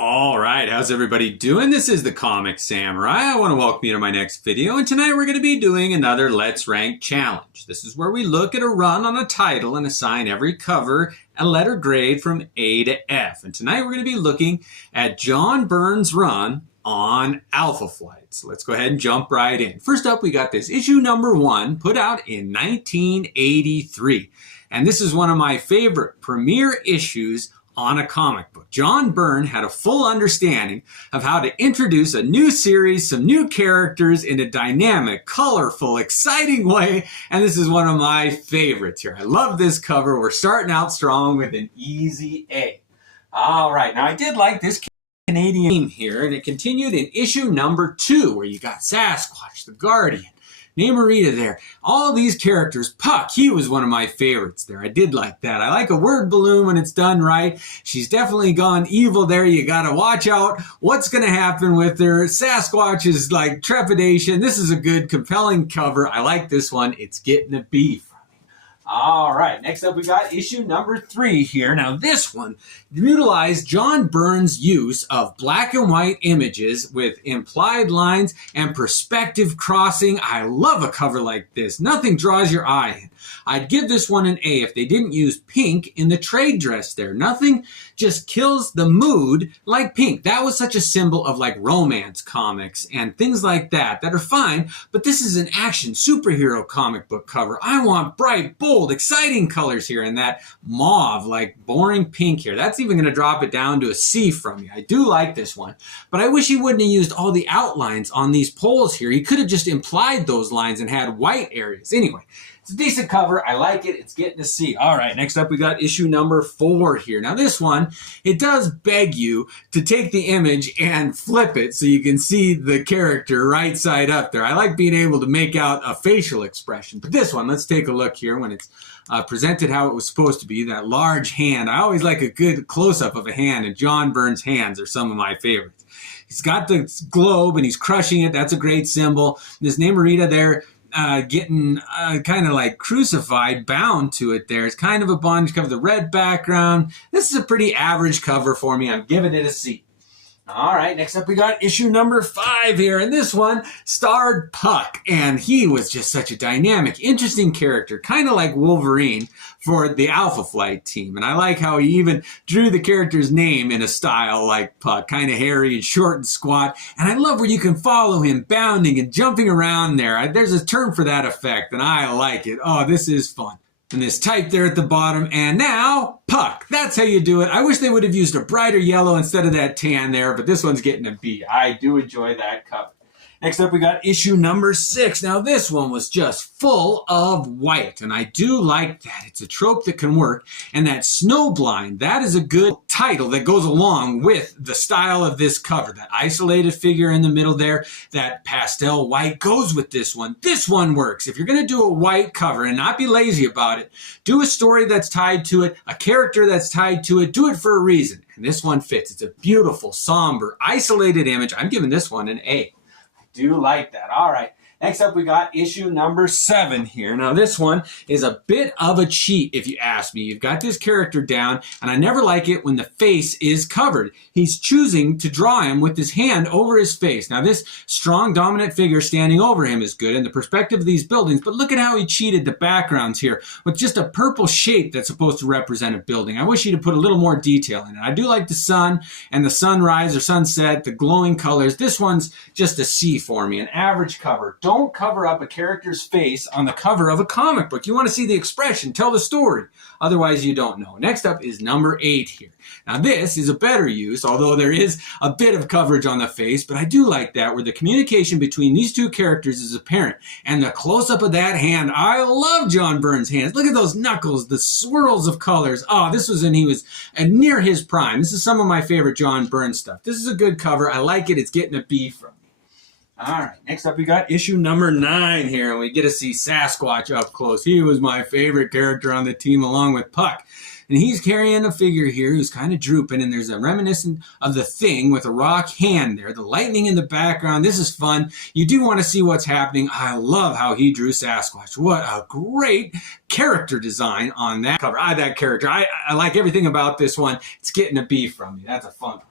All right, how's everybody doing? This is the Comic Samurai. I want to welcome you to my next video, and tonight we're going to be doing another Let's Rank challenge. This is where we look at a run on a title and assign every cover a letter grade from A to F. And tonight we're going to be looking at John Byrne's run on Alpha Flight. So let's go ahead and jump right in. First up, we got this issue number 1, put out in 1983. And this is one of my favorite premiere issues on a comic book. John Byrne had a full understanding of how to introduce a new series, some new characters in a dynamic, colorful, exciting way, and this is one of my favorites here. I love this cover. We're starting out strong with an easy A. All right, now I did like this Canadian theme here, and it continued in issue number 2, where you got Sasquatch, the Guardian, Namorita there. All these characters. Puck, he was one of my favorites there. I did like that. I like a word balloon when it's done right. She's definitely gone evil there. You got to watch out what's going to happen with her. Sasquatch is like trepidation. This is a good, compelling cover. I like this one. It's getting a B from me. All right, next up we got issue number 3 here. Now this one utilized John Byrne's use of black and white images with implied lines and perspective crossing. I love a cover like this. Nothing draws your eye in. I'd give this one an A if they didn't use pink in the trade dress there. Nothing just kills the mood like pink. That was such a symbol of like romance comics and things like that are fine, but this is an action superhero comic book cover. I want bright, bold, exciting colors here, and that mauve, like boring pink here. That's even going to drop it down to a C from me. I do like this one, but I wish he wouldn't have used all the outlines on these poles here. He could have just implied those lines and had white areas. Anyway, it's a decent cover. I like it. It's getting a C. All right, next up we got issue number 4 here. Now this one, it does beg you to take the image and flip it so you can see the character right side up there. I like being able to make out a facial expression. But this one, let's take a look here when it's presented how it was supposed to be. That large hand. I always like a good close-up of a hand, and John Byrne's hands are some of my favorites. He's got the globe and he's crushing it. That's a great symbol. This Namorita there, getting kind of like crucified, bound to it there. It's kind of a bondage cover, the red background. This is a pretty average cover for me. I'm giving it a C. All right, next up we got issue number 5 here, and this one starred Puck, and he was just such a dynamic, interesting character, kind of like Wolverine for the Alpha Flight team. And I like how he even drew the character's name in a style like Puck, kind of hairy and short and squat. And I love where you can follow him bounding and jumping around there. There's a term for that effect, and I like it. Oh, this is fun. And this type there at the bottom, and now Puck. That's how you do it. I wish they would have used a brighter yellow instead of that tan there, but this one's getting a B. I do enjoy that cover. Next up, we got issue number 6. Now, this one was just full of white, and I do like that. It's a trope that can work, and that Snowblind, that is a good title that goes along with the style of this cover. That isolated figure in the middle there, that pastel white goes with this one. This one works. If you're going to do a white cover and not be lazy about it, do a story that's tied to it, a character that's tied to it, do it for a reason. And this one fits. It's a beautiful, somber, isolated image. I'm giving this one an A. Do like that. All right. Next up, we got issue number 7 here. Now, this one is a bit of a cheat, if you ask me. You've got this character down, and I never like it when the face is covered. He's choosing to draw him with his hand over his face. Now, this strong, dominant figure standing over him is good in the perspective of these buildings, but look at how he cheated the backgrounds here with just a purple shape that's supposed to represent a building. I wish he'd have put a little more detail in it. I do like the sun and the sunrise or sunset, the glowing colors. This one's just a C for me, an average cover. Don't cover up a character's face on the cover of a comic book. You want to see the expression, tell the story. Otherwise, you don't know. Next up is number 8 here. Now, this is a better use, although there is a bit of coverage on the face, but I do like that, where the communication between these two characters is apparent. And the close-up of that hand, I love John Byrne's hands. Look at those knuckles, the swirls of colors. Oh, this was when he was near his prime. This is some of my favorite John Byrne stuff. This is a good cover. I like it. It's getting a B from me. All right, next up we got issue number 9 here, and we get to see Sasquatch up close. He was my favorite character on the team along with Puck. And he's carrying a figure here who's kind of drooping, and there's a reminiscent of the Thing with a rock hand there. The lightning in the background. This is fun. You do want to see what's happening. I love how he drew Sasquatch. What a great character design on that cover. That character. I like everything about this one. It's getting a B from me. That's a fun one.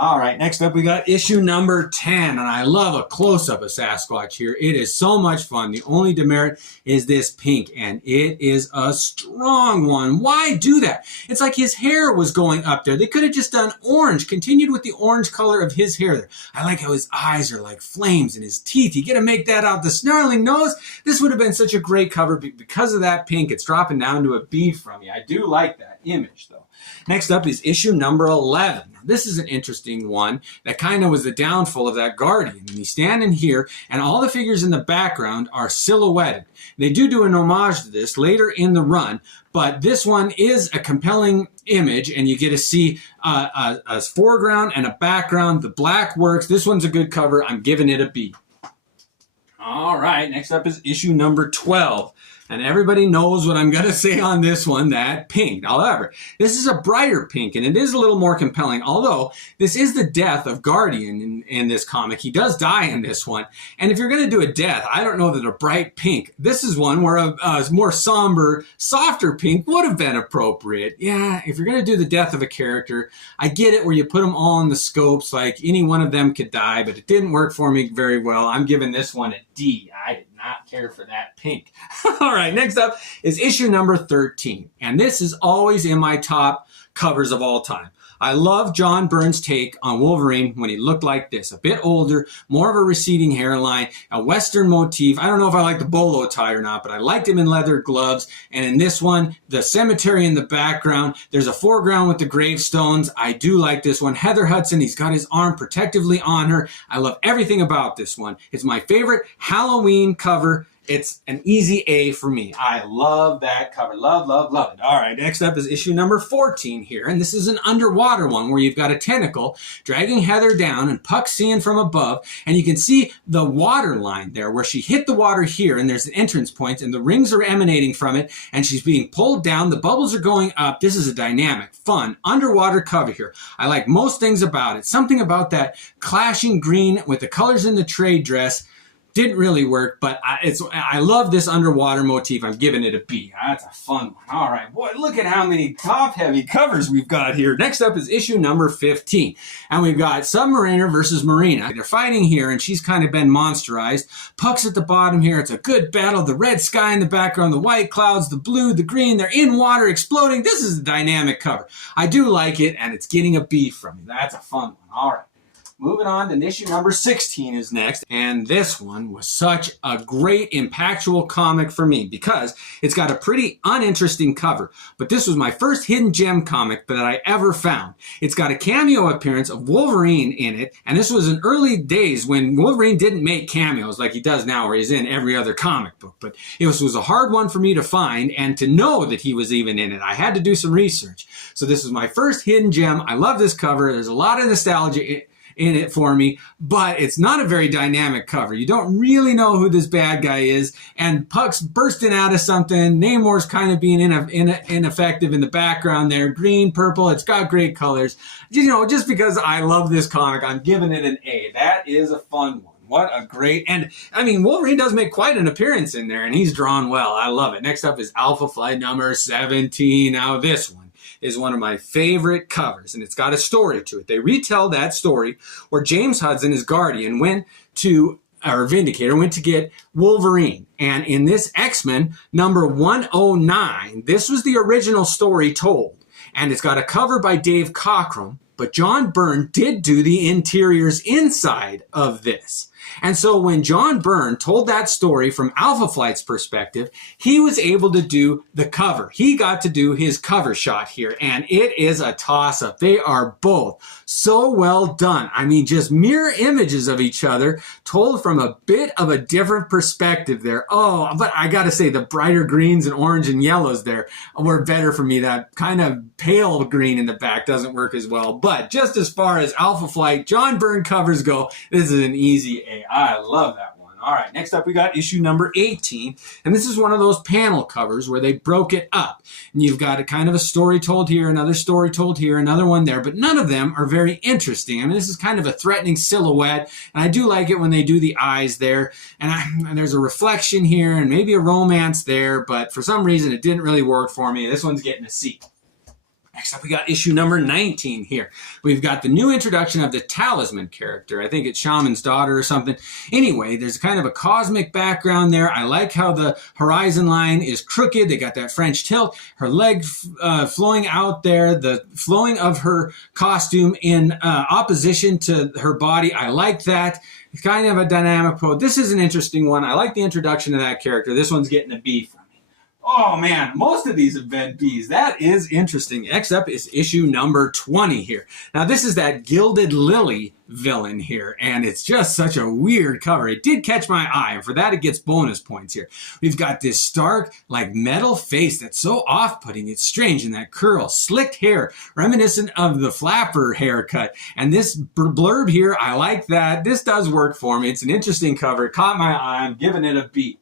All right, next up we got issue number 10, and I love a close-up of Sasquatch here. It is so much fun. The only demerit is this pink, and it is a strong one. Why do that? It's like his hair was going up there. They could have just done orange, continued with the orange color of his hair there. I like how his eyes are like flames and his teeth. You got to make that out. The snarling nose, this would have been such a great cover because of that pink. It's dropping down to a B from me. I do like that image, though. Next up is issue number 11. Now, this is an interesting one that kind of was the downfall of that Guardian. And he's standing here, and all the figures in the background are silhouetted. They do an homage to this later in the run, but this one is a compelling image, and you get to see a foreground and a background. The black works. This one's a good cover. I'm giving it a B. All right, next up is issue number 12. And everybody knows what I'm going to say on this one, that pink. However, this is a brighter pink, and it is a little more compelling, although this is the death of Guardian in this comic. He does die in this one. And if you're going to do a death, I don't know that a bright pink. This is one where a more somber, softer pink would have been appropriate. Yeah, if you're going to do the death of a character, I get it where you put them all in the scopes, like any one of them could die, but it didn't work for me very well. I'm giving this one a D. I did not care for that pink. All right, next up is issue number 13. And this is always in my top covers of all time. I love John Byrne's take on Wolverine when he looked like this. A bit older, more of a receding hairline, a Western motif. I don't know if I like the bolo tie or not, but I liked him in leather gloves. And in this one, the cemetery in the background. There's a foreground with the gravestones. I do like this one. Heather Hudson, he's got his arm protectively on her. I love everything about this one. It's my favorite Halloween cover. It's an easy A for me. I love that cover. Love, love, love it. All right, next up is issue number 14 here. And this is an underwater one where you've got a tentacle dragging Heather down and Puck seeing from above. And you can see the water line there where she hit the water here. And there's an entrance point and the rings are emanating from it. And she's being pulled down. The bubbles are going up. This is a dynamic, fun, underwater cover here. I like most things about it. Something about that clashing green with the colors in the trade dress. Didn't really work, but I love this underwater motif. I'm giving it a B. That's a fun one. All right, boy, look at how many top-heavy covers we've got here. Next up is issue number 15, and we've got Submariner versus Marina. They're fighting here, and she's kind of been monsterized. Puck's at the bottom here. It's a good battle. The red sky in the background, the white clouds, the blue, the green. They're in water, exploding. This is a dynamic cover. I do like it, and it's getting a B from me. That's a fun one. All right. Moving on to issue number 16 is next. And this one was such a great, impactful comic for me because it's got a pretty uninteresting cover. But this was my first hidden gem comic that I ever found. It's got a cameo appearance of Wolverine in it. And this was in early days when Wolverine didn't make cameos like he does now where he's in every other comic book. But it was a hard one for me to find and to know that he was even in it. I had to do some research. So this was my first hidden gem. I love this cover. There's a lot of nostalgia in it for me, but it's not a very dynamic cover. You don't really know who this bad guy is, and Puck's bursting out of something. Namor's kind of being ineffective in the background there. Green, purple, it's got great colors. You know, just because I love this comic, I'm giving it an A. That is a fun one. What a great, and I mean, Wolverine does make quite an appearance in there, and he's drawn well. I love it. Next up is Alpha Flight number 17. Now this one is one of my favorite covers, and it's got a story to it. They retell that story where James Hudson, his Guardian, Vindicator, went to get Wolverine. And in this X-Men number 109, this was the original story told. And it's got a cover by Dave Cockrum, but John Byrne did do the interiors inside of this. And so when John Byrne told that story from Alpha Flight's perspective, he was able to do the cover. He got to do his cover shot here, and it is a toss-up. They are both so well done. I mean, just mirror images of each other told from a bit of a different perspective there. Oh, but I got to say the brighter greens and orange and yellows there were better for me. That kind of pale green in the back doesn't work as well. But just as far as Alpha Flight, John Byrne covers go, this is an easy A. I love that one. All right, next up we got issue number 18, and this is one of those panel covers where they broke it up. And you've got a kind of a story told here, another story told here, another one there, but none of them are very interesting. I mean, this is kind of a threatening silhouette, and I do like it when they do the eyes there, and there's a reflection here and maybe a romance there, but for some reason it didn't really work for me. This one's getting a C. Next up, we got issue number 19 here. We've got the new introduction of the Talisman character. I think it's Shaman's daughter or something. Anyway, there's kind of a cosmic background there. I like how the horizon line is crooked. They got that French tilt. Her leg flowing out there. The flowing of her costume in opposition to her body. I like that. It's kind of a dynamic pose. This is an interesting one. I like the introduction of that character. This one's getting a B from me. Oh man, most of these have been B's. That is interesting. Next up is issue number 20 here. Now this is that Gilded Lily villain here, and it's just such a weird cover. It did catch my eye, and for that it gets bonus points here. We've got this stark, like metal face that's so off-putting. It's strange, and that curl, slicked hair, reminiscent of the flapper haircut. And this blurb here, I like that. This does work for me. It's an interesting cover. It caught my eye. I'm giving it a B.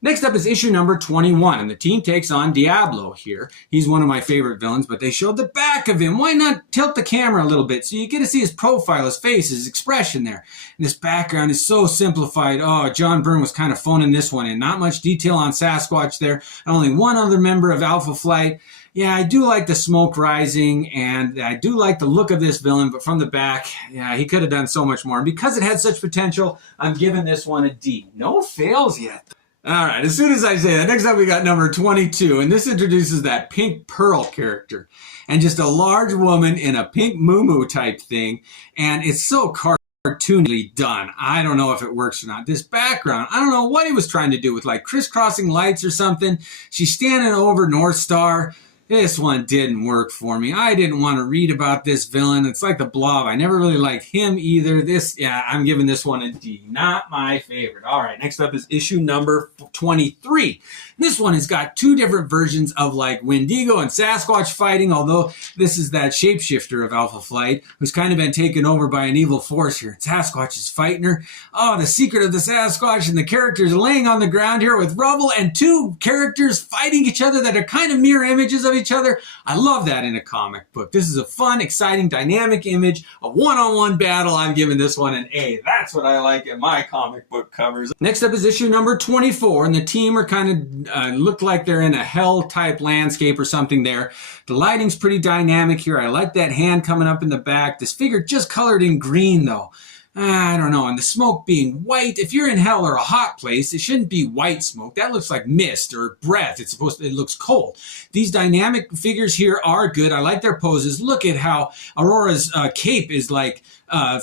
Next up is issue number 21, and the team takes on Diablo here. He's one of my favorite villains, but they showed the back of him. Why not tilt the camera a little bit so you get to see his profile, his face, his expression there. And this background is so simplified. Oh, John Byrne was kind of phoning this one in. Not much detail on Sasquatch there, and only one other member of Alpha Flight. Yeah, I do like the smoke rising, and I do like the look of this villain, but from the back, yeah, he could have done so much more. And because it had such potential, I'm giving this one a D. No fails yet. All right, as soon as I say that, next up we got number 22, and this introduces that Pink Pearl character, and just a large woman in a pink muumuu type thing, and it's so cartoonily done. I don't know if it works or not. This background, I don't know what he was trying to do with like crisscrossing lights or something. She's standing over North Star. This one didn't work for me. I didn't want to read about this villain. It's like the Blob. I never really liked him either. Yeah, I'm giving this one a D. Not my favorite. All right, next up is issue number 23. This one has got two different versions of like Wendigo and Sasquatch fighting, although this is that shapeshifter of Alpha Flight who's kind of been taken over by an evil force here. Sasquatch is fighting her. Oh, the secret of the Sasquatch, and the characters laying on the ground here with rubble and two characters fighting each other that are kind of mirror images of each other. I love that in a comic book. This is a fun, exciting, dynamic image, a one-on-one battle. I'm giving this one an A. That's what I like in my comic book covers. Next up is issue number 24, and the team are kind of look like they're in a hell-type landscape or something there. The lighting's pretty dynamic here. I like that hand coming up in the back. This figure just colored in green, though. I don't know, and the smoke being white, if you're in hell or a hot place, it shouldn't be white smoke. That looks like mist or breath. It looks cold. These dynamic figures here are good. I like their poses. Look at how Aurora's cape is like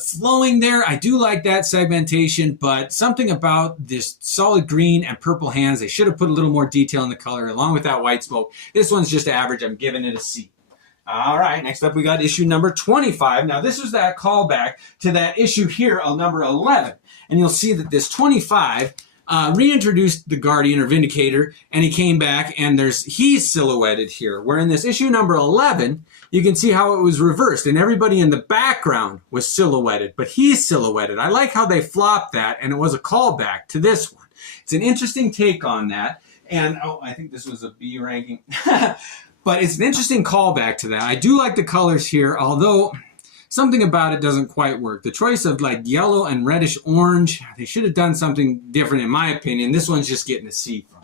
flowing there. I do like that segmentation, but something about this solid green and purple hands, they should have put a little more detail in the color along with that white smoke. This one's just average. I'm giving it a C. All right, next up we got issue number 25. Now this was that callback to that issue here on number 11. And you'll see that this 25 reintroduced the Guardian or Vindicator, and he came back, and he's silhouetted here. Where in this issue number 11, you can see how it was reversed, and everybody in the background was silhouetted, but he's silhouetted. I like how they flopped that, and it was a callback to this one. It's an interesting take on that, and oh, I think this was a B ranking. But it's an interesting callback to that. I do like the colors here, although something about it doesn't quite work. The choice of like yellow and reddish orange, they should have done something different in my opinion. This one's just getting a C from.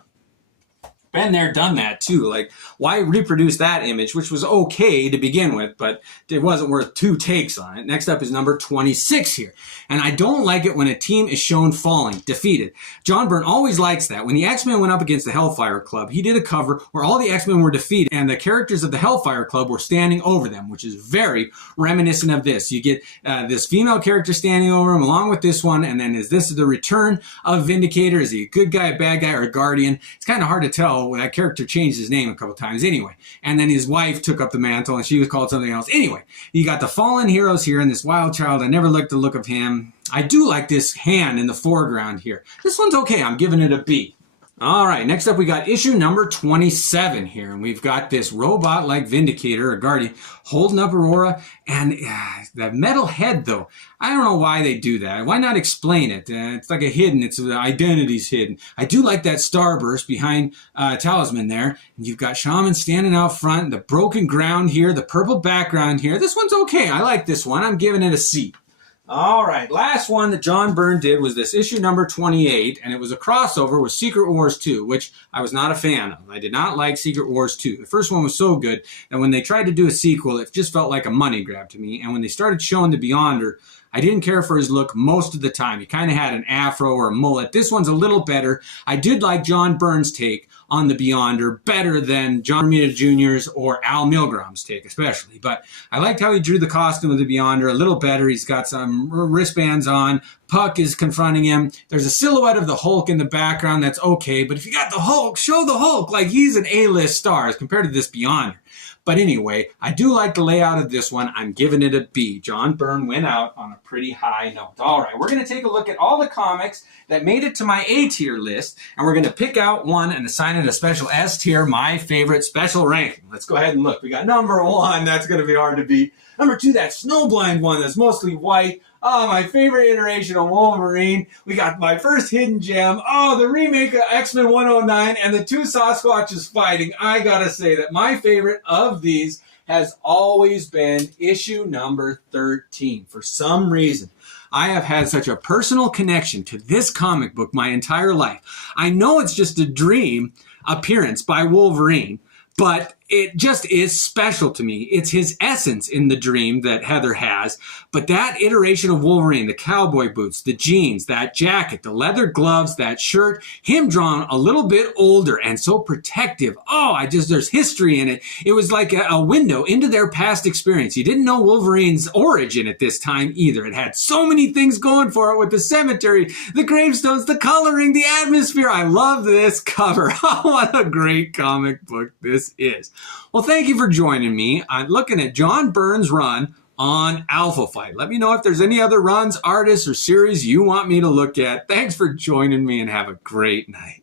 Been there, done that too. Like, why reproduce that image, which was okay to begin with, but it wasn't worth two takes on it. Next up is number 26 here. And I don't like it when a team is shown falling, defeated. John Byrne always likes that. When the X-Men went up against the Hellfire Club, he did a cover where all the X-Men were defeated and the characters of the Hellfire Club were standing over them, which is very reminiscent of this. You get this female character standing over him along with this one, and then is this the return of Vindicator? Is he a good guy, a bad guy, or a Guardian? It's kind of hard to tell. That character changed his name a couple times anyway. And then his wife took up the mantle and she was called something else. Anyway, you got the fallen heroes here and this wild child. I never liked the look of him. I do like this hand in the foreground here. This one's okay. I'm giving it a B. All right, next up we got issue number 27 here, and we've got this robot-like Vindicator, or Guardian, holding up Aurora, and that metal head, though, I don't know why they do that. Why not explain it? It's like a hidden, the identity's hidden. I do like that starburst behind Talisman there, and you've got Shaman standing out front, the broken ground here, the purple background here. This one's okay. I like this one. I'm giving it a C. All right, last one that John Byrne did was this issue number 28, and it was a crossover with Secret Wars 2, which I was not a fan of. I did not like Secret Wars 2. The first one was so good that when they tried to do a sequel, it just felt like a money grab to me. And when they started showing the Beyonder, I didn't care for his look most of the time. He kind of had an afro or a mullet. This one's a little better. I did like John Byrne's take on the Beyonder better than John Romita Jr.'s or Al Milgram's take, especially. But I liked how he drew the costume of the Beyonder a little better. He's got some wristbands on. Puck is confronting him. There's a silhouette of the Hulk in the background that's okay. But if you got the Hulk, show the Hulk like he's an A-list star as compared to this Beyonder. But anyway, I do like the layout of this one. I'm giving it a B. John Byrne went out on a pretty high note. All right, we're going to take a look at all the comics that made it to my A tier list, and we're going to pick out one and assign it a special S tier, my favorite special ranking. Let's go ahead and look. We got number 1. That's going to be hard to beat. Number 2, that snowblind one that's mostly white. Oh, my favorite iteration of Wolverine. We got my first hidden gem. Oh, the remake of X-Men 109 and the 2 Sasquatches fighting. I gotta say that my favorite of these has always been issue number 13. For some reason, I have had such a personal connection to this comic book my entire life. I know it's just a dream appearance by Wolverine, but it just is special to me. It's his essence in the dream that Heather has. But that iteration of Wolverine, the cowboy boots, the jeans, that jacket, the leather gloves, that shirt, him drawn a little bit older and so protective. Oh, there's history in it. It was like a window into their past experience. You didn't know Wolverine's origin at this time either. It had so many things going for it with the cemetery, the gravestones, the coloring, the atmosphere. I love this cover. Oh, what a great comic book this is. Well, thank you for joining me. I'm looking at John Byrne's run on Alpha Flight. Let me know if there's any other runs, artists, or series you want me to look at. Thanks for joining me and have a great night.